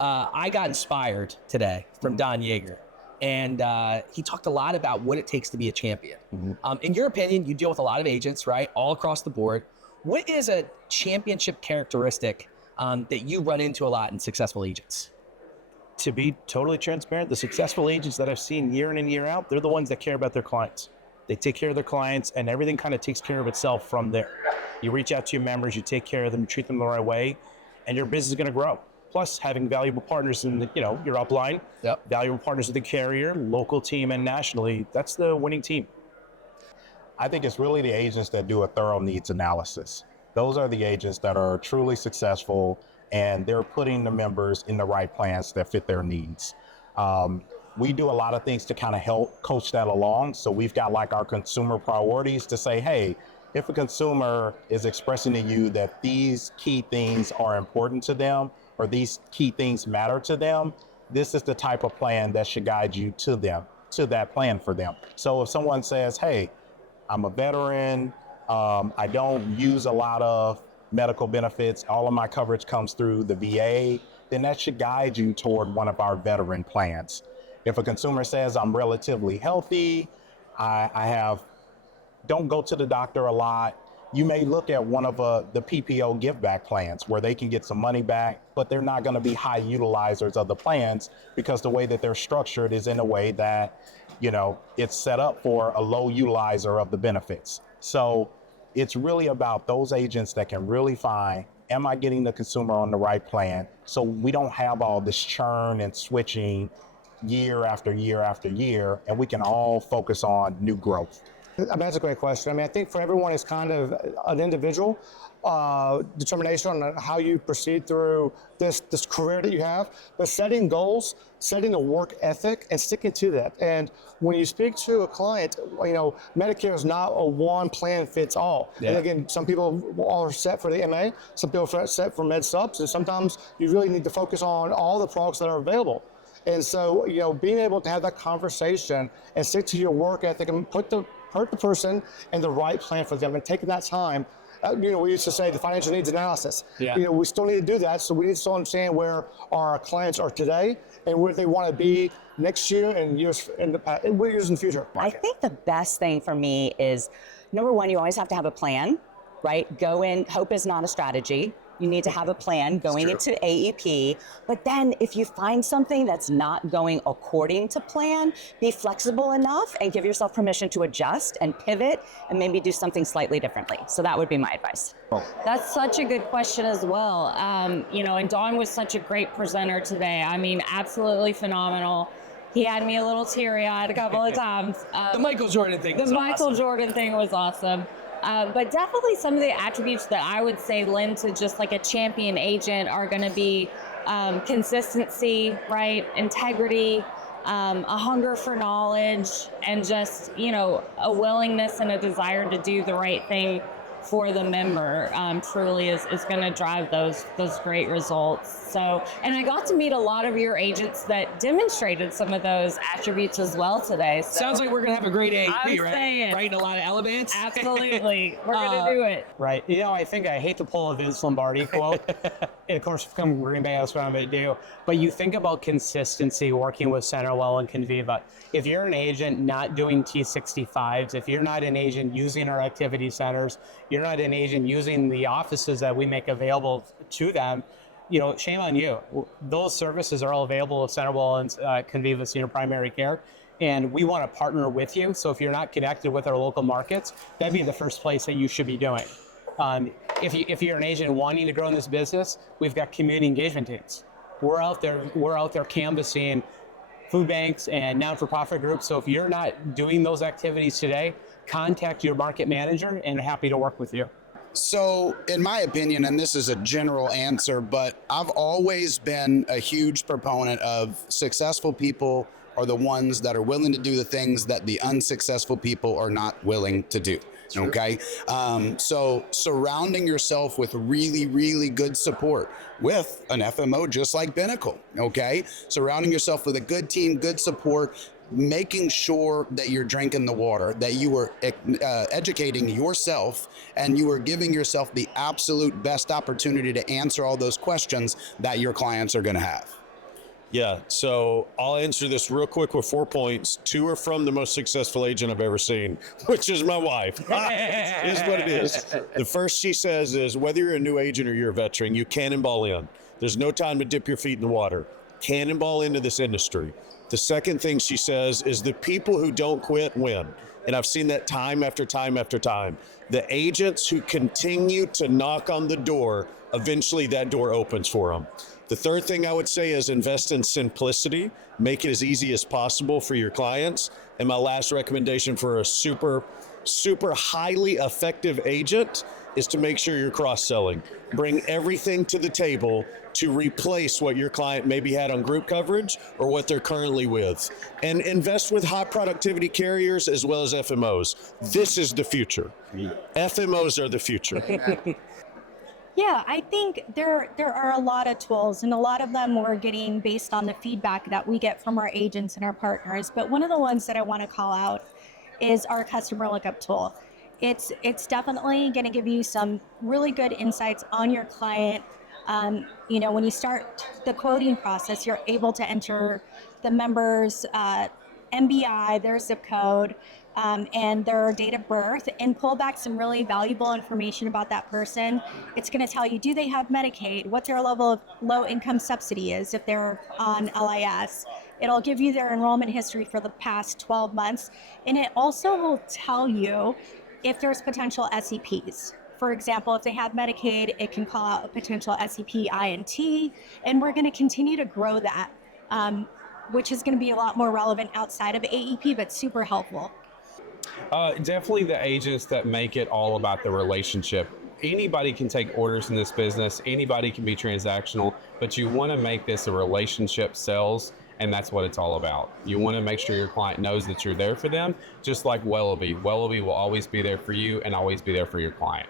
I got inspired today from Don Yeager, and he talked a lot about what it takes to be a champion. In your opinion, you deal with a lot of agents, right, all across the board. What is a championship characteristic that you run into a lot in successful agents? To be totally transparent, the successful agents that I've seen year in and year out, they're the ones that care about their clients. They take care of their clients, and everything kind of takes care of itself from there. You reach out to your members, you take care of them, you treat them the right way, and your business is going to grow. Plus, having valuable partners in your upline, valuable partners with the carrier, local team, and nationally, that's the winning team. I think it's really the agents that do a thorough needs analysis. Those are the agents that are truly successful, and they're putting the members in the right plans that fit their needs. We do a lot of things to kind of help coach that along. So we've got like our consumer priorities to say, hey, if a consumer is expressing to you that these key things are important to them, or these key things matter to them, this is the type of plan that should guide you to them, to that plan for them. So if someone says, hey, I'm a veteran, I don't use a lot of medical benefits, all of my coverage comes through the VA, then that should guide you toward one of our veteran plans. If a consumer says I'm relatively healthy, don't go to the doctor a lot, you may look at one of the PPO give back plans where they can get some money back, but they're not going to be high utilizers of the plans because the way that they're structured is in a way that, it's set up for a low utilizer of the benefits. So it's really about those agents that can really find, am I getting the consumer on the right plan? So we don't have all this churn and switching year after year after year, and we can all focus on new growth. That's a great question. I think for everyone, it's kind of an individual determination on how you proceed through this career that you have, but setting goals, setting a work ethic, and sticking to that. And when you speak to a client, Medicare is not a one plan fits all. Yeah. And again, some people are set for the MA, some people are set for med subs, and sometimes you really need to focus on all the products that are available. And so, being able to have that conversation and stick to your work ethic and put the person in the right plan for them and taking that time. We used to say the financial needs analysis. Yeah. We still need to do that. So we need to still understand where our clients are today and where they want to be next year and years in the future. I think the best thing for me is, number one, you always have to have a plan, right? Go in, hope is not a strategy. You need to have a plan going into AEP, but then if you find something that's not going according to plan, be flexible enough and give yourself permission to adjust and pivot and maybe do something slightly differently. So that would be my advice. That's such a good question as well. And Don was such a great presenter today. Absolutely phenomenal. He had me a little teary-eyed a couple of times. The Michael Jordan thing was awesome. The Michael Jordan thing was awesome. But definitely some of the attributes that I would say lend to just like a champion agent are going to be consistency, right? Integrity, a hunger for knowledge, and just, a willingness and a desire to do the right thing for the member truly is going to drive those great results. So, and I got to meet a lot of your agents that demonstrated some of those attributes as well today. So sounds like we're going to have a great AEP, right? Saying. Writing a lot of elements. Absolutely. We're going to do it. Right. I think I hate to pull a Vince Lombardi quote. And of course, from Green Bay, that's what I'm going to do. But you think about consistency working with CenterWell and Conviva. If you're an agent not doing T65s, if you're not an agent using our activity centers, you're not an agent using the offices that we make available to them, shame on you. Those services are all available at CenterWell and Conviva Senior Primary Care, and we want to partner with you. So if you're not connected with our local markets, that'd be the first place that you should be doing. If you're an agent wanting to grow in this business, we've got community engagement teams. We're out there canvassing food banks and non-for-profit groups. So if you're not doing those activities today, contact your market manager, and happy to work with you. So in my opinion, and this is a general answer, but I've always been a huge proponent of successful people are the ones that are willing to do the things that the unsuccessful people are not willing to do. Okay. So surrounding yourself with really, really good support with an FMO, just like Pinnacle. Okay. Surrounding yourself with a good team, good support, making sure that you're drinking the water, that you are educating yourself, and you are giving yourself the absolute best opportunity to answer all those questions that your clients are going to have. Yeah, so I'll answer this real quick with 4 points. 2 are from the most successful agent I've ever seen, which is my wife. Here's what it is. The first she says is, whether you're a new agent or you're a veteran, you cannonball in. There's no time to dip your feet in the water. Cannonball into this industry. The second thing she says is the people who don't quit win. And I've seen that time after time after time. The agents who continue to knock on the door, eventually that door opens for them. The third thing I would say is invest in simplicity, make it as easy as possible for your clients. And my last recommendation for a super highly effective agent is to make sure you're cross-selling. Bring everything to the table to replace what your client maybe had on group coverage or what they're currently with. And invest with high productivity carriers as well as FMOs. This is the future. FMOs are the future. Yeah, I think there are a lot of tools, and a lot of them we're getting based on the feedback that we get from our agents and our partners. But one of the ones that I want to call out is our customer lookup tool. It's definitely going to give you some really good insights on your client. You know, when you start the quoting process, you're able to enter the member's MBI, their zip code, and their date of birth, and pull back some really valuable information about that person. It's going to tell you, do they have Medicaid? What their level of low income subsidy is if they're on LIS. It'll give you their enrollment history for the past 12 months. And it also will tell you if there's potential SEPs. For example, if they have Medicaid, it can call out a potential SEP INT, and we're going to continue to grow that, which is going to be a lot more relevant outside of AEP, but super helpful. Definitely the agents that make it all about the relationship. Anybody can take orders in this business. Anybody can be transactional, but you want to make this a relationship sales, and that's what it's all about. You want to make sure your client knows that you're there for them, just like Wellaby. Wellaby will always be there for you and always be there for your client.